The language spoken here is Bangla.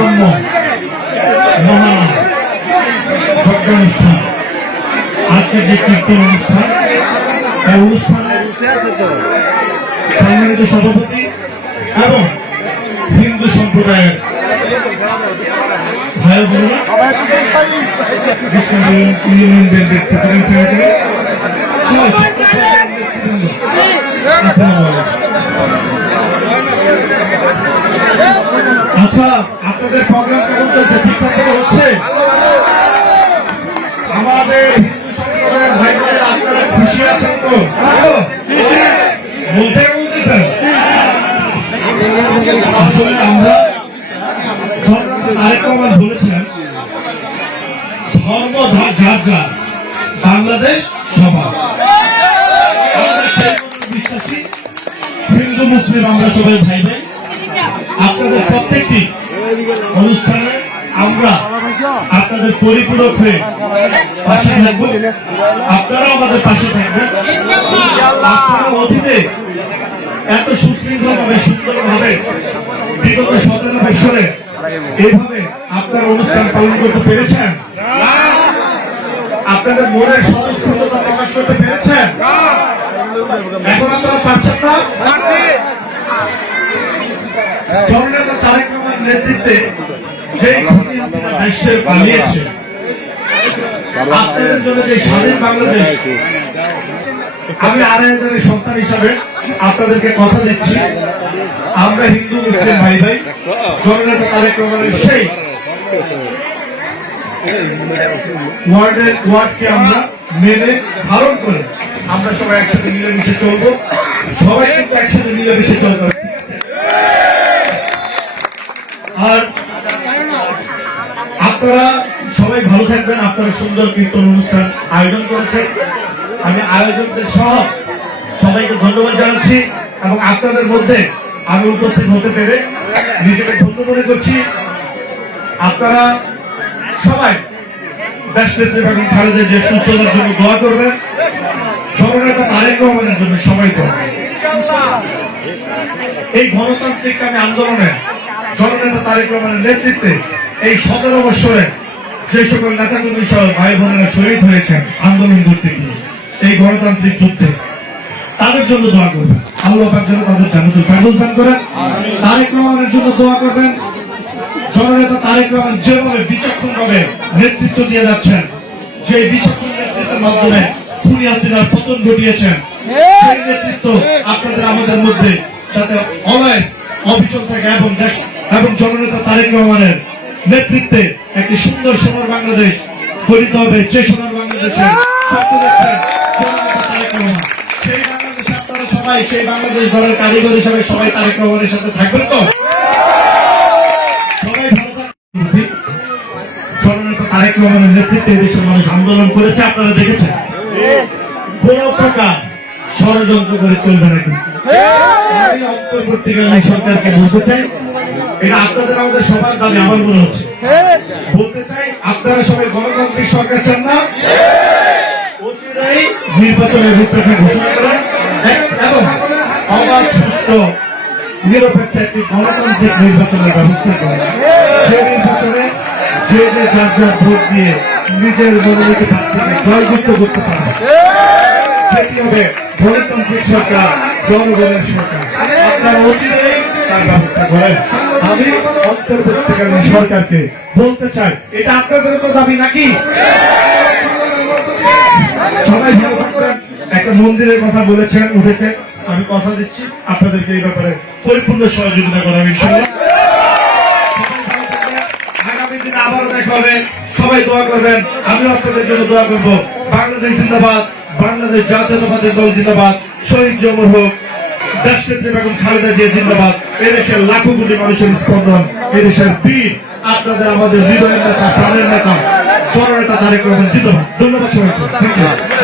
ব্রহ্ম মহা যজ্ঞানুষ্ঠান আজকের যে কীর্তন অনুষ্ঠান এই অনুষ্ঠানের সম্মানিত সভাপতি এবং হিন্দু সম্প্রদায়ের ভাই বোনেরা বিষ্ণু ইউনিয়ন। আচ্ছা আপনাদের প্রোগ্রাম কেমন চলছে? ঠিকঠাক করে হচ্ছে? আমাদের হিন্দু আপনারা খুশি আছেন তো? বলতে আমরা বলেছেন ধর্ম ধা- যার যার বাংলাদেশ সবার বিশ্বাসী হিন্দু, মুসলিম, আমরা সবাই ভাই ভাই আপনাদের প্রত্যেকটি অনুষ্ঠানে আমরা আপনাদের পরিপূরক হয়ে পাশে থাকব। আপনারাও আমাদের পাশে থাকবেন। আপনারা অতীতে এত সুশৃঙ্খল সুন্দরভাবে সুন্দর ভাবে বিগত সতেরো বছরে এইভাবে আপনার অনুষ্ঠান পালন করতে পেরেছেন? আপনাদের মনের স্বতঃস্ফূর্ততা প্রকাশ করতে নেতৃত্বে যে দেশের পালিয়েছে আপনাদের জন্য যে স্বাধীন বাংলাদেশ, আমি আড়াই হাজারের সন্তান হিসাবে আপনাদেরকে কথা দিচ্ছি। আমরা হিন্দু, মুসলিম ভাই ভাই, জননেতা তারেক সেই ওয়ার্ডের ওয়ার্ডকে আমরা মেনে, ধারণ করে আমরা সবাই একসাথে মিলেমিশে চলবো। সবাই কিন্তু একসাথে মিলেমিশে চলবে। ঠিক আছে থাকবেন, আপনারা সুন্দর কীর্তন অনুষ্ঠান আয়োজন করেছেন। আমি আয়োজকদের সহ সবাইকে ধন্যবাদ জানাচ্ছি এবং আপনাদের মধ্যে আমি উপস্থিত হতে পেরে নিজেকে ধন্য মনে করছি। আপনারা সবাই দেশ নেত্রী বেগম খালেদা যে সুস্থতার জন্য দোয়া করবেন। জননেতা তারেক রহমানের জন্য সবাই করবেন। এই গণতান্ত্রিক আমি আন্দোলনে জননেতা তারেক রহমানের নেতৃত্বে এই সতেরো বৎসরে যে সকল নেতাকর্মী সহ ভাই বোনেরা শহীদ হয়েছেন আন্দোলন করতে গিয়ে এই গণতান্ত্রিক যুদ্ধে তাদের জন্য দোয়া করবেন। আল্লাহ পাক যেন তাদের জান্নাতুল ফেরদৌস দান করেন। তারেক রহমানের জন্য দোয়া করবেন। জননেতা তারেক রহমান যেভাবে বিচক্ষণ ভাবে নেতৃত্ব দিয়ে যাচ্ছেন যে বিচক্ষণ নেতৃত্বের মাধ্যমে খুনি হাসিনার পতন ঘটিয়েছেন সেই নেতৃত্ব আপনাদের আমাদের মধ্যে যাতে অলয় অবিচল থাকে এবং দেশ এবং জননেতা তারেক রহমানের নেতৃত্বে একটি সুন্দর সোনার বাংলাদেশ গঠিত হবে। যে সোনার বাংলাদেশে সেই বাংলাদেশ কারিগর হিসাবে সবাই তারেক রহমানের সাথে থাকবেন তো? তারেক রহমানের নেতৃত্বে দেশের মানুষ আন্দোলন করেছে, আপনারা দেখেছেন? কোন প্রকার ষড়যন্ত্র করে চলবে না কিন্তু। অন্তর্বর্তীকালীন সরকারকে বলতে চাই এটা আপনাদের আমাদের সবার দাবি, আমার মনে হচ্ছে। বলতে চাই, আপনারা সবাই গণতান্ত্রিক সরকার চান না? নির্বাচনের রূপরেখা ঘোষণা করেন। এবং অবাধ, সুষ্ঠু, নিরপেক্ষ একটি গণতান্ত্রিক নির্বাচনের ব্যবস্থা করেন। সেই নির্বাচনে যে যে যার যার ভোট দিয়ে নিজের মনোনীত প্রার্থীকে জয়যুক্ত করতে পারে সেটি হবে গণতান্ত্রিক সরকার, জনগণের সরকার। আপনারা অচিরেই তার ব্যবস্থা করেন। আমি অন্তর্বর্তীকালীন সরকারকে বলতে চাই। এটা আপনাদের তো দাবি নাকি? সবাই একটা মন্দিরের কথা বলেছেন, উঠেছেন। আমি কথা দিচ্ছি। আপনাদেরকে এই ব্যাপারে পরিপূর্ণ সহযোগিতা করার ইনশাল্লাহ আগামী দিনে আবারও দেখা হবে। সবাই দোয়া করবেন। আমিও আপনাদের জন্য দোয়া করব। বাংলাদেশ জিন্দাবাদ, বাংলাদেশ জাতীয়তাবাদী দল জিন্দাবাদ। শহীদ জমর হোক। আপনাদের আমাদের হৃদয়ের নেতা প্রাণের নেতা জননেতা তারেক রহমান জিন্দাবাদ। ধন্যবাদ সবাইকে।